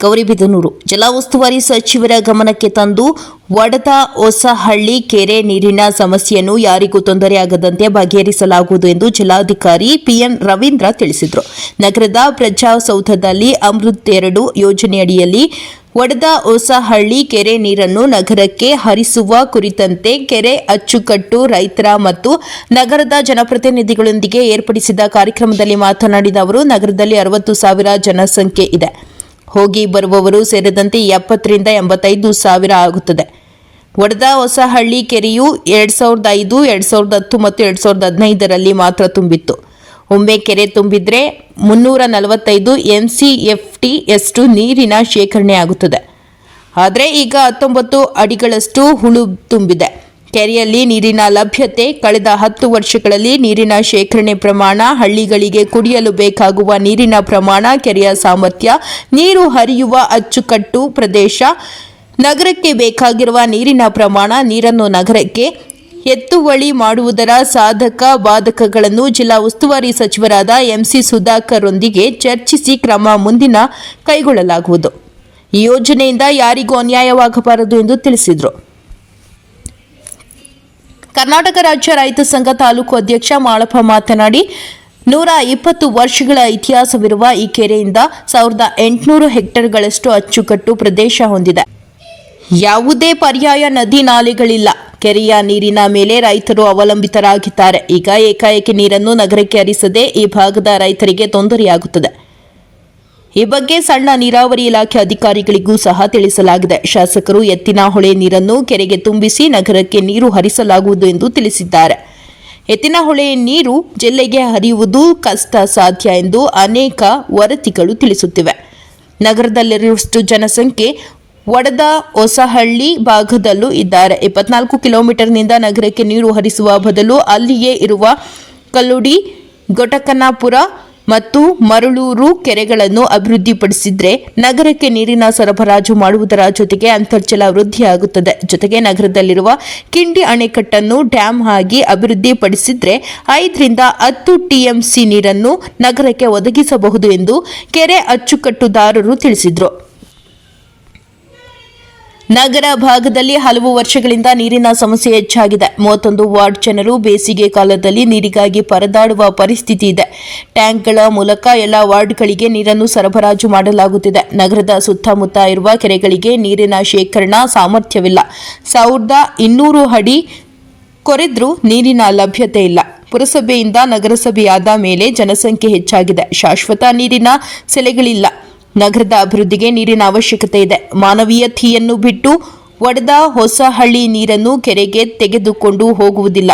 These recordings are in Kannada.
ಗೌರಿಬಿದನೂರು ಜಿಲ್ಲಾ ಉಸ್ತುವಾರಿ ಸಚಿವರ ಗಮನಕ್ಕೆ ತಂದು ವಡದ ಹೊಸಹಳ್ಳಿ ಕೆರೆ ನೀರಿನ ಸಮಸ್ಯೆಯನ್ನು ಯಾರಿಗೂ ತೊಂದರೆಯಾಗದಂತೆ ಬಗೆಹರಿಸಲಾಗುವುದು ಎಂದು ಜಿಲ್ಲಾಧಿಕಾರಿ ಪಿಎನ್ ರವೀಂದ್ರ ತಿಳಿಸಿದರು. ನಗರದ ಪ್ರಜಾಸೌಧದಲ್ಲಿ ಅಮೃತ್ 2 ಯೋಜನೆಯಡಿಯಲ್ಲಿ ವಡದ ಹೊಸಹಳ್ಳಿ ಕೆರೆ ನೀರನ್ನು ನಗರಕ್ಕೆ ಹರಿಸುವ ಕುರಿತಂತೆ ಕೆರೆ ಅಚ್ಚುಕಟ್ಟು ರೈತರ ಮತ್ತು ನಗರದ ಜನಪ್ರತಿನಿಧಿಗಳೊಂದಿಗೆ ಏರ್ಪಡಿಸಿದ ಕಾರ್ಯಕ್ರಮದಲ್ಲಿ ಮಾತನಾಡಿದ ಅವರು, ನಗರದಲ್ಲಿ 60,000 ಜನಸಂಖ್ಯೆ ಇದೆ. ಹೋಗಿ ಬರುವವರು ಸೇರಿದಂತೆ 70 ರಿಂದ 85 ಸಾವಿರ ಆಗುತ್ತದೆ. ವಡದ ಹೊಸಹಳ್ಳಿ ಕೆರೆಯು 2005, 2010 ಮತ್ತು 2015ರಲ್ಲಿ ಮಾತ್ರ ತುಂಬಿತ್ತು. ಒಮ್ಮೆ ಕೆರೆ ತುಂಬಿದ್ರೆ 345 MCFTಯಷ್ಟು ನೀರಿನ ಶೇಖರಣೆ ಆಗುತ್ತದೆ. ಆದರೆ ಈಗ 19 ಅಡಿಗಳಷ್ಟು ಹುಳು ತುಂಬಿದೆ. ಕೆರೆಯಲ್ಲಿ ನೀರಿನ ಲಭ್ಯತೆ, ಕಳೆದ 10 ವರ್ಷಗಳಲ್ಲಿ ನೀರಿನ ಶೇಖರಣೆ ಪ್ರಮಾಣ, ಹಳ್ಳಿಗಳಿಗೆ ಕುಡಿಯಲು ಬೇಕಾಗುವ ನೀರಿನ ಪ್ರಮಾಣ, ಕೆರೆಯ ಸಾಮರ್ಥ್ಯ, ನೀರು ಹರಿಯುವ ಅಚ್ಚುಕಟ್ಟು ಪ್ರದೇಶ, ನಗರಕ್ಕೆ ಬೇಕಾಗಿರುವ ನೀರಿನ ಪ್ರಮಾಣ, ನೀರನ್ನು ನಗರಕ್ಕೆ ಎತ್ತುವಳಿ ಮಾಡುವುದರ ಸಾಧಕ ಬಾಧಕಗಳನ್ನು ಜಿಲ್ಲಾ ಉಸ್ತುವಾರಿ ಸಚಿವರಾದ ಎಂಸಿ ಸುಧಾಕರ್ ರೊಂದಿಗೆ ಚರ್ಚಿಸಿ ಕ್ರಮ ಮುಂದಿನ ಕೈಗೊಳ್ಳಲಾಗುವುದು. ಈ ಯೋಜನೆಯಿಂದ ಯಾರಿಗೂ ಅನ್ಯಾಯವಾಗಬಾರದು ಎಂದು ತಿಳಿಸಿದರು. ಕರ್ನಾಟಕ ರಾಜ್ಯ ರೈತ ಸಂಘ ತಾಲೂಕು ಅಧ್ಯಕ್ಷ ಮಾಳಪ್ಪ ಮಾತನಾಡಿ, 120 ವರ್ಷಗಳ ಇತಿಹಾಸವಿರುವ ಈ ಕೆರೆಯಿಂದ 1800 ಹೆಕ್ಟೇರ್ಗಳಷ್ಟು ಅಚ್ಚುಕಟ್ಟು ಪ್ರದೇಶ ಹೊಂದಿದೆ. ಯಾವುದೇ ಪರ್ಯಾಯ ನದಿ ನಾಲೆಗಳಿಲ್ಲ. ಕೆರೆಯ ನೀರಿನ ಮೇಲೆ ರೈತರು ಅವಲಂಬಿತರಾಗಿದ್ದಾರೆ. ಈಗ ಏಕಾಏಕಿ ನೀರನ್ನು ನಗರಕ್ಕೆ ಹರಿಸದೆ ಈ ಭಾಗದ ರೈತರಿಗೆ ತೊಂದರೆಯಾಗುತ್ತದೆ. ಈ ಬಗ್ಗೆ ಸಣ್ಣ ನೀರಾವರಿ ಇಲಾಖೆ ಅಧಿಕಾರಿಗಳಿಗೂ ಸಹ ತಿಳಿಸಲಾಗಿದೆ. ಶಾಸಕರು ಎತ್ತಿನಹೊಳೆ ನೀರನ್ನು ಕೆರೆಗೆ ತುಂಬಿಸಿ ನಗರಕ್ಕೆ ನೀರು ಹರಿಸಲಾಗುವುದು ಎಂದು ತಿಳಿಸಿದ್ದಾರೆ. ಎತ್ತಿನಹೊಳೆ ನೀರು ಜಿಲ್ಲೆಗೆ ಹರಿಯುವುದು ಕಷ್ಟ ಸಾಧ್ಯ ಎಂದು ಅನೇಕ ವರದಿಗಳು ತಿಳಿಸುತ್ತಿವೆ. ನಗರದಲ್ಲಿರುವಷ್ಟು ಜನಸಂಖ್ಯೆ ವಡದ ಹೊಸಹಳ್ಳಿ ಭಾಗದಲ್ಲೂ ಇದ್ದಾರೆ. 24 ಕಿಲೋಮೀಟರ್ನಿಂದ ನಗರಕ್ಕೆ ನೀರು ಹರಿಸುವ ಬದಲು ಅಲ್ಲಿಯೇ ಇರುವ ಕಲ್ಲುಡಿ, ಗೊಟಕನಾಪುರ ಮತ್ತು ಮರಳೂರು ಕೆರೆಗಳನ್ನು ಅಭಿವೃದ್ಧಿಪಡಿಸಿದ್ರೆ ನಗರಕ್ಕೆ ನೀರಿನ ಸರಬರಾಜು ಮಾಡುವುದರ ಜೊತೆಗೆ ಅಂತರ್ಜಲ ವೃದ್ಧಿಯಾಗುತ್ತದೆ. ಜೊತೆಗೆ ನಗರದಲ್ಲಿರುವ ಕಿಂಡಿ ಅಣೆಕಟ್ಟನ್ನು ಡ್ಯಾಂ ಆಗಿ ಅಭಿವೃದ್ಧಿಪಡಿಸಿದ್ರೆ 5 ರಿಂದ 10 TMC ನೀರನ್ನು ನಗರಕ್ಕೆ ಒದಗಿಸಬಹುದು ಎಂದು ಕೆರೆ ಅಚ್ಚುಕಟ್ಟುದಾರರು ತಿಳಿಸಿದರು. ನಗರ ಭಾಗದಲ್ಲಿ ಹಲವು ವರ್ಷಗಳಿಂದ ನೀರಿನ ಸಮಸ್ಯೆ ಹೆಚ್ಚಾಗಿದೆ. 31 ವಾರ್ಡ್ ಜನರು ಬೇಸಿಗೆ ಕಾಲದಲ್ಲಿ ನೀರಿಗಾಗಿ ಪರದಾಡುವ ಪರಿಸ್ಥಿತಿ ಇದೆ. ಟ್ಯಾಂಕ್ಗಳ ಮೂಲಕ ಎಲ್ಲ ವಾರ್ಡ್ಗಳಿಗೆ ನೀರನ್ನು ಸರಬರಾಜು ಮಾಡಲಾಗುತ್ತಿದೆ. ನಗರದ ಸುತ್ತಮುತ್ತ ಇರುವ ಕೆರೆಗಳಿಗೆ ನೀರಿನ ಶೇಖರಣಾ ಸಾಮರ್ಥ್ಯವಿಲ್ಲ. 1200 ಅಡಿ ಕೊರೆದ್ರೂ ನೀರಿನ ಲಭ್ಯತೆ ಇಲ್ಲ. ಪುರಸಭೆಯಿಂದ ನಗರಸಭೆಯಾದ ಮೇಲೆ ಜನಸಂಖ್ಯೆ ಹೆಚ್ಚಾಗಿದೆ. ಶಾಶ್ವತ ನೀರಿನ ಸೆಲೆಗಳಿಲ್ಲ. ನಗರದ ಅಭಿವೃದ್ಧಿಗೆ ನೀರಿನ ಅವಶ್ಯಕತೆ ಇದೆ. ಮಾನವೀಯತೆಯನ್ನು ಬಿಟ್ಟು ವಡದ ಹೊಸಹಳ್ಳಿ ನೀರನ್ನು ಕೆರೆಗೆ ತೆಗೆದುಕೊಂಡು ಹೋಗುವುದಿಲ್ಲ.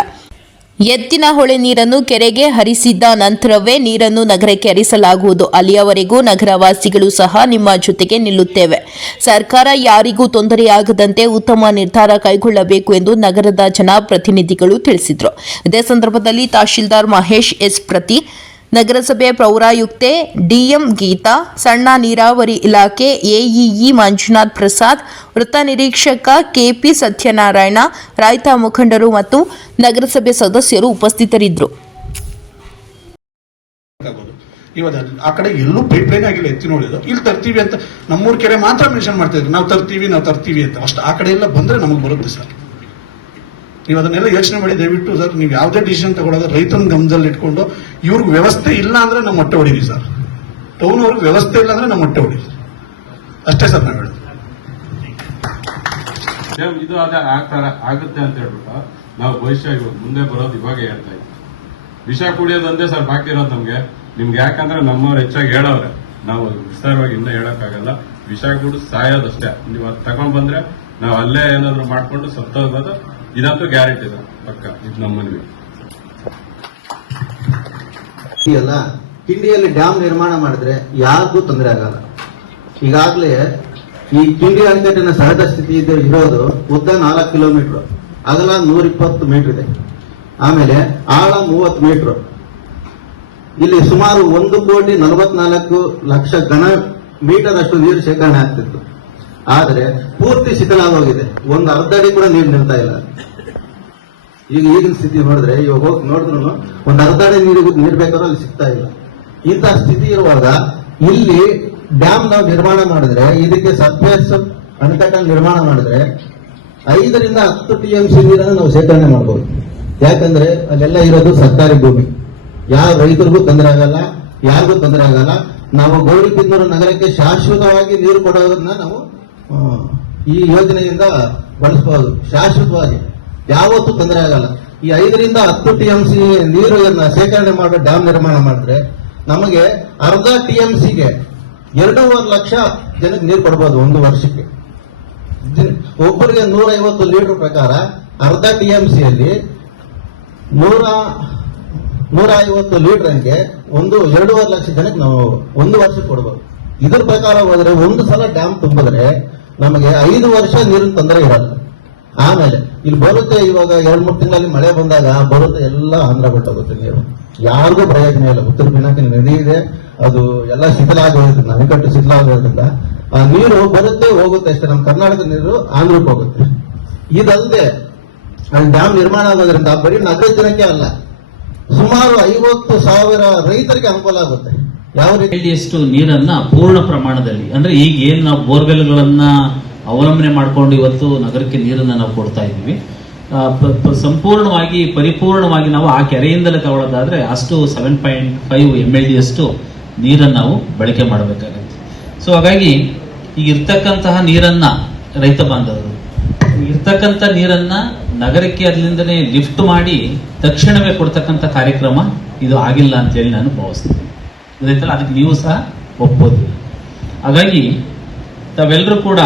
ಎತ್ತಿನಹೊಳೆ ನೀರನ್ನು ಕೆರೆಗೆ ಹರಿಸಿದ ನಂತರವೇ ನೀರನ್ನು ನಗರಕ್ಕೆ ಹರಿಸಲಾಗುವುದು. ಅಲ್ಲಿಯವರೆಗೂ ನಗರವಾಸಿಗಳು ಸಹ ನಿಮ್ಮ ಜೊತೆಗೆ ನಿಲ್ಲುತ್ತೇವೆ. ಸರ್ಕಾರ ಯಾರಿಗೂ ತೊಂದರೆಯಾಗದಂತೆ ಉತ್ತಮ ನಿರ್ಧಾರ ಕೈಗೊಳ್ಳಬೇಕು ಎಂದು ನಗರದ ಜನಪ್ರತಿನಿಧಿಗಳು ತಿಳಿಸಿದರು. ಇದೇ ಸಂದರ್ಭದಲ್ಲಿ ತಹಶೀಲ್ದಾರ್ ಮಹೇಶ್ ಎಸ್ ಪ್ರತಿ, ನಗರಸಭೆ ಪೌರಾಯುಕ್ತೆ ಡಿಎಂ ಗೀತಾ, ಸಣ್ಣ ನೀರಾವರಿ ಇಲಾಖೆ ಎಇಇ ಮಂಜುನಾಥ್ ಪ್ರಸಾದ್, ವೃತ್ತ ನಿರೀಕ್ಷಕ ಕೆಪಿ ಸತ್ಯನಾರಾಯಣ, ರೈತ ಮುಖಂಡರು ಮತ್ತು ನಗರಸಭೆ ಸದಸ್ಯರು ಉಪಸ್ಥಿತರಿದ್ದರು. ಆ ಕಡೆ ಎಲ್ಲೂ ಪೈಪ್ ಲೈನ್ ಆಗಿಲ್ಲ. ಎತ್ತಿನಹೊಳೆದು ಇಲ್ಲಿ ತರ್ತೀವಿ ಅಂತ ನಮ್ಮೂರ್ ಕೆರೆ ಮಾತ್ರ ಮೆನ್ಷನ್ ಮಾಡ್ತಾ ಇದ್ರು, ನಾವು ತರ್ತೀವಿ ಅಂತ. ಅಷ್ಟು ಆ ಕಡೆ ಎಲ್ಲ ಬಂದ್ರೆ ನಮಗೆ ಬರುತ್ತೆ ಸರ್. ನೀವು ಅದನ್ನೆಲ್ಲ ಯೋಚನೆ ಮಾಡಿ ದಯವಿಟ್ಟು ಸರ್, ನೀವು ಯಾವುದೇ ಡಿಸಿಷನ್ ತಗೊಳ್ಳೋದು ರೈತನ ಗಮನದಲ್ಲಿ ಇಟ್ಕೊಂಡು, ಇವ್ರಿಗೆ ವ್ಯವಸ್ಥೆ ಇಲ್ಲ ಅಂದ್ರೆ ನಮ್ಮ ಮೊಟ್ಟೆ ಹೊಡಿವಿ ಸರ್. ಟೌನ್ ಅವ್ರಿಗೆ ವ್ಯವಸ್ಥೆ ಇಲ್ಲ ಅಂದ್ರೆ ನಮ್ಮ ಮೊಟ್ಟೆ ಹೊಡಿವಿ ಅಷ್ಟೇ ಸರ್. ನಾವು ಹೇಳೋದು ಇದು ಅದೇ ಆಗುತ್ತೆ ಅಂತ ಹೇಳ್ಬಿಟ್ಟು ನಾವು ಭವಿಷ್ಯ ಮುಂದೆ ಬರೋದು ಇವಾಗ ಹೇಳ್ತಾ ಇದ್ದೀವಿ. ವಿಷ ಕುಡಿಯೋದಂದೇ ಸರ್ ಬಾಕಿ ಇರೋದು ನಿಮ್ಗೆ. ಯಾಕಂದ್ರೆ ನಮ್ಮವ್ರು ಹೆಚ್ಚಾಗಿ ಹೇಳವ್ರೆ, ನಾವು ವಿಸ್ತಾರವಾಗಿ ಇನ್ನೂ ಹೇಳಕ್ಕಾಗಲ್ಲ. ವಿಷ ಕುಡಿದು ಸಾಯೋದಷ್ಟೇ. ನೀವು ಅದು ತಗೊಂಡ್ ಬಂದ್ರೆ ನಾವು ಅಲ್ಲೇ ಏನಾದ್ರು ಮಾಡ್ಕೊಂಡು ಸತ್ತೋಗೋದು ಇದಂತೂ ಗ್ಯಾರಂಟಿ ಇದೆ ಪಕ್ಕ. ಇದು ನಮ್ಮ ಮನವಿ. ಕಿಂಡಿಯಲ್ಲಿ ಡ್ಯಾಮ್ ನಿರ್ಮಾಣ ಮಾಡಿದ್ರೆ ಯಾರಿಗೂ ತೊಂದರೆ ಆಗಲ್ಲ. ಈಗಾಗಲೇ ಈ ಕಿಂಡಿ ಅಣೆಕಟ್ಟಿನ ಸಹಜ ಸ್ಥಿತಿ ಇರೋದು ಉದ್ದ 4 ಕಿಲೋಮೀಟರ್, ಅಗಲ 120 ಮೀಟರ್ ಇದೆ. ಆಮೇಲೆ ಆಳ 30 ಮೀಟರ್. ಇಲ್ಲಿ ಸುಮಾರು 1,44,00,000 ಘನ ಮೀಟರ್ ಅಷ್ಟು ನೀರು ಶೇಖರಣೆ ಆಗ್ತಿತ್ತು. ಆದರೆ ಪೂರ್ತಿ ಶಿಥಿಲಾಗೋಗಿದೆ. ಒಂದು ಅರ್ಧ ಅಡಿ ಕೂಡ ನೀರು ನಿಲ್ತಾ ಇಲ್ಲ. ಈಗಿನ ಸ್ಥಿತಿ ನೋಡಿದ್ರೆ, ಇವಾಗ ಹೋಗಿ ನೋಡಿದ್ರು ಒಂದು ಅರ್ಧ ಅಡಿ ನೀರು ಬೇಕಾದ್ರೂ ಅಲ್ಲಿ ಸಿಗ್ತಾ ಇಲ್ಲ. ಇಂತಹ ಸ್ಥಿತಿ ಇರುವಾಗ ಇಲ್ಲಿ ಡ್ಯಾಮ್ ನಾವು ನಿರ್ಮಾಣ ಮಾಡಿದ್ರೆ, ಇದಕ್ಕೆ ಸರ್ಫೇಸ್ ಅಣೆಕಟ್ಟನ್ನು ನಿರ್ಮಾಣ ಮಾಡಿದ್ರೆ 5 ರಿಂದ 10 TMC ನೀರನ್ನು ನಾವು ಶೇಖರಣೆ ಮಾಡಬಹುದು. ಯಾಕಂದ್ರೆ ಅಲ್ಲೆಲ್ಲ ಇರೋದು ಸರ್ಕಾರಿ ಭೂಮಿ, ಯಾವ ರೈತರಿಗೂ ತೊಂದರೆ ಆಗಲ್ಲ, ಯಾರಿಗೂ ತೊಂದರೆ ಆಗಲ್ಲ. ನಾವು ಗೌರಿಬಿದನೂರು ನಗರಕ್ಕೆ ಶಾಶ್ವತವಾಗಿ ನೀರು ಕೊಡೋದನ್ನ ನಾವು ಈ ಯೋಜನೆಯಿಂದ ಬಳಸಬಹುದು. ಶಾಶ್ವತವಾಗಿ ಯಾವತ್ತೂ ತೊಂದರೆ ಆಗಲ್ಲ. ಈ 5 ರಿಂದ 10 TMC ನೀರನ್ನ ಶೇಖರಣೆ ಮಾಡೋ ಡ್ಯಾಮ್ ನಿರ್ಮಾಣ ಮಾಡಿದ್ರೆ ನಮಗೆ ಅರ್ಧ TMCಗೆ 2.5 ಲಕ್ಷ ಜನಕ್ಕೆ ನೀರು ಕೊಡಬಹುದು ಒಂದು ವರ್ಷಕ್ಕೆ. ಒಬ್ಬರಿಗೆ 150 ಲೀಟರ್ ಪ್ರಕಾರ ಅರ್ಧ TMCಯಲ್ಲಿ 150 ಲೀಟರ್ಗೆ 2.5 ಲಕ್ಷ ಜನಕ್ಕೆ ನಾವು ಒಂದು ವರ್ಷಕ್ಕೆ ಕೊಡಬಹುದು. ಇದ್ರ ಪ್ರಕಾರ ಹೋದ್ರೆ ಒಂದು ಸಲ ಡ್ಯಾಮ್ ತುಂಬಿದ್ರೆ ನಮಗೆ 5 ವರ್ಷ ನೀರಿನ ತೊಂದರೆ ಇರಲ್ಲ. ಆಮೇಲೆ ಇಲ್ಲಿ ಬರುತ್ತೆ, ಇವಾಗ 2-3 ತಿಂಗಳಲ್ಲಿ ಮಳೆ ಬಂದಾಗ ಬರುತ್ತೆ, ಎಲ್ಲ ಆಂಧ್ರ ಬಿಟ್ಟೋಗುತ್ತೆ ನೀರು, ಯಾರಿಗೂ ಪ್ರಯೋಜನ ಇಲ್ಲ. ಉತ್ತರ ಪಿನಾಕಿನ ನದಿ ಇದೆ, ಅದು ಎಲ್ಲ ಶಿಥಿಲ ಆಗೋದ್ರಿಂದ, ಅಣೆಕಟ್ಟು ಶಿಥಿಲ ಆಗೋದ್ರಿಂದ ಆ ನೀರು ಬರುತ್ತೆ ಹೋಗುತ್ತೆ ಅಷ್ಟೇ. ನಮ್ಮ ಕರ್ನಾಟಕದ ನೀರು ಆಂಧ್ರಕ್ಕೆ ಹೋಗುತ್ತೆ. ಇದಲ್ಲದೆ ಡ್ಯಾಮ್ ನಿರ್ಮಾಣ ಆಗೋದ್ರಿಂದ ಬರೀ ನಗರ ಜನಕ್ಕೆ ಅಲ್ಲ, ಸುಮಾರು 50,000 ರೈತರಿಗೆ ಅನುಕೂಲ ಆಗುತ್ತೆ. ಯಾವ ರೀತಿಯಷ್ಟು ನೀರನ್ನ ಪೂರ್ಣ ಪ್ರಮಾಣದಲ್ಲಿ, ಅಂದ್ರೆ ಈಗ ಏನ್ ನಾವು ಬೋರ್ವೆಲ್ಗಳನ್ನ ಅವಲಂಬನೆ ಮಾಡಿಕೊಂಡು ಇವತ್ತು ನಗರಕ್ಕೆ ನೀರನ್ನ ನಾವು ಕೊಡ್ತಾ ಇದ್ದೀವಿ, ಸಂಪೂರ್ಣವಾಗಿ ಪರಿಪೂರ್ಣವಾಗಿ ನಾವು ಆ ಕೆರೆಯಿಂದಲೇ ತಗೊಳ್ಳೋದಾದ್ರೆ ಅಷ್ಟು 7.5 MLD ಅಷ್ಟು ನೀರನ್ನು ನಾವು ಬಳಕೆ ಮಾಡಬೇಕಾಗುತ್ತೆ. ಸೊ ಹಾಗಾಗಿ ಈಗ ಇರ್ತಕ್ಕಂತಹ ನೀರನ್ನ ರೈತ ಬಾಂಧವರು ಇರ್ತಕ್ಕಂಥ ನೀರನ್ನ ನಗರಕ್ಕೆ ಅಲ್ಲಿಂದನೇ ಲಿಫ್ಟ್ ಮಾಡಿ ತಕ್ಷಣವೇ ಕೊಡ್ತಕ್ಕಂಥ ಕಾರ್ಯಕ್ರಮ ಇದು ಆಗಿಲ್ಲ ಅಂತ ಹೇಳಿ ನಾನು ಭಾವಿಸ್ತೀನಿ. ಗೊತ್ತಾಯ್ತಲ್ಲ, ಅದಕ್ಕೆ ನೀವು ಸಹ ಒಪ್ಪೋದು. ಹಾಗಾಗಿ ತಾವೆಲ್ಲರೂ ಕೂಡ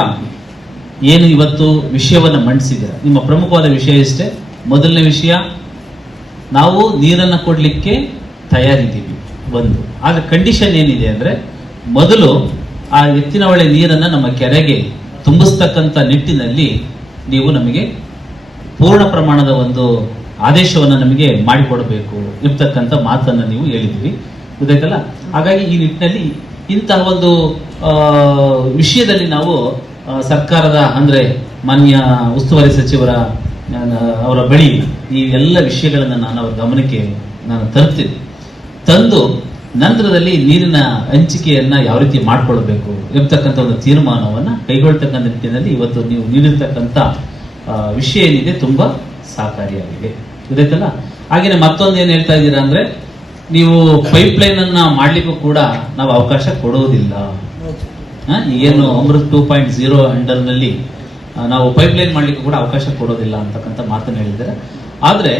ಏನು ಇವತ್ತು ವಿಷಯವನ್ನು ಮಂಡಿಸಿದ್ದೀರ, ನಿಮ್ಮ ಪ್ರಮುಖವಾದ ವಿಷಯ ಇಷ್ಟೇ. ಮೊದಲನೇ ವಿಷಯ, ನಾವು ನೀರನ್ನು ಕೊಡಲಿಕ್ಕೆ ತಯಾರಿದ್ದೀವಿ ಒಂದು. ಆಗ ಕಂಡೀಷನ್ ಏನಿದೆ ಅಂದ್ರೆ, ಮೊದಲು ಆ ಎತ್ತಿನ ಹೊಳೆ ನೀರನ್ನು ನಮ್ಮ ಕೆರೆಗೆ ತುಂಬಿಸ್ತಕ್ಕಂಥ ನಿಟ್ಟಿನಲ್ಲಿ ನೀವು ನಮಗೆ ಪೂರ್ಣ ಪ್ರಮಾಣದ ಒಂದು ಆದೇಶವನ್ನು ನಮಗೆ ಮಾಡಿಕೊಡಬೇಕು ಇರ್ತಕ್ಕಂಥ ಮಾತನ್ನು ನೀವು ಹೇಳಿದ್ದೀರಿ. ಗೊತ್ತಾಯ್ತಲ್ಲ. ಹಾಗಾಗಿ ಈ ನಿಟ್ಟಿನಲ್ಲಿ ಇಂತಹ ಒಂದು ವಿಷಯದಲ್ಲಿ ನಾವು ಸರ್ಕಾರದ ಅಂದ್ರೆ ಮಾನ್ಯ ಉಸ್ತುವಾರಿ ಸಚಿವರ ಅವರ ಬಳಿ ಈ ಎಲ್ಲ ವಿಷಯಗಳನ್ನು ನಾನು ಅವರ ಗಮನಕ್ಕೆ ತರ್ತೀನಿ. ತಂದು ನಂತರದಲ್ಲಿ ನೀರಿನ ಹಂಚಿಕೆಯನ್ನ ಯಾವ ರೀತಿ ಮಾಡ್ಕೊಳ್ಬೇಕು ಎಂಬತಕ್ಕಂಥ ಒಂದು ತೀರ್ಮಾನವನ್ನ ಕೈಗೊಳ್ತಕ್ಕಂಥ ನಿಟ್ಟಿನಲ್ಲಿ ಇವತ್ತು ನೀವು ನೀಡಿರ್ತಕ್ಕಂಥ ವಿಷಯ ಏನಿದೆ ತುಂಬಾ ಸಹಕಾರಿಯಾಗಿದೆ. ಗೊತ್ತಾಯ್ತಲ್ಲ. ಹಾಗೇನೆ ಮತ್ತೊಂದು ಏನ್ ಹೇಳ್ತಾ ಇದ್ದೀರಾ ಅಂದ್ರೆ, ನೀವು ಪೈಪ್ ಲೈನ್ ಅನ್ನ ಮಾಡ್ಲಿಕ್ಕೂ ಕೂಡ ನಾವು ಅವಕಾಶ ಕೊಡುವುದಿಲ್ಲ. ಏನು ಅಮೃತ್ 2.0 ಅಂಡರ್ ನಲ್ಲಿ ನಾವು ಪೈಪ್ ಲೈನ್ ಮಾಡ್ಲಿಕ್ಕೂ ಕೂಡ ಅವಕಾಶ ಕೊಡೋದಿಲ್ಲ ಅಂತಕ್ಕಂಥ ಮಾತನ್ನು ಹೇಳಿದ್ದಾರೆ. ಆದ್ರೆ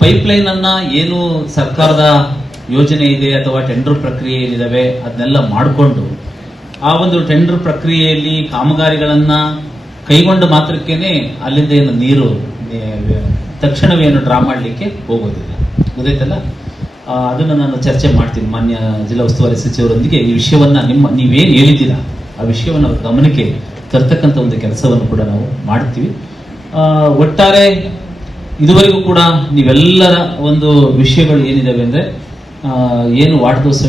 ಪೈಪ್ ಲೈನ್ ಅನ್ನ ಏನು ಸರ್ಕಾರದ ಯೋಜನೆ ಇದೆ ಅಥವಾ ಟೆಂಡರ್ ಪ್ರಕ್ರಿಯೆ ಏನಿದಾವೆ ಅದನ್ನೆಲ್ಲ ಮಾಡಿಕೊಂಡು ಆ ಒಂದು ಟೆಂಡರ್ ಪ್ರಕ್ರಿಯೆಯಲ್ಲಿ ಕಾಮಗಾರಿಗಳನ್ನ ಕೈಗೊಂಡ ಮಾತ್ರಕ್ಕೇನೆ ಅಲ್ಲಿಂದ ಏನು ನೀರು ತಕ್ಷಣವೇನು ಡ್ರಾ ಮಾಡಲಿಕ್ಕೆ ಹೋಗೋದಿಲ್ಲ. ಗೊತ್ತಾಯ್ತಲ್ಲ. ಅದನ್ನು ನಾನು ಚರ್ಚೆ ಮಾಡ್ತೀನಿ ಮಾನ್ಯ ಜಿಲ್ಲಾ ಉಸ್ತುವಾರಿ ಸಚಿವರೊಂದಿಗೆ. ಈ ವಿಷಯವನ್ನ ನೀವೇನು ಹೇಳಿದ್ದೀರಾ ಆ ವಿಷಯವನ್ನು ಅವ್ರ ಗಮನಕ್ಕೆ ತರ್ತಕ್ಕಂಥ ಒಂದು ಕೆಲಸವನ್ನು ಕೂಡ ನಾವು ಮಾಡ್ತೀವಿ. ಒಟ್ಟಾರೆ ಇದುವರೆಗೂ ಕೂಡ ನೀವೆಲ್ಲರ ಒಂದು ವಿಷಯಗಳು ಏನಿದಾವೆ ಅಂದ್ರೆ, ಏನು ವಾಟರ್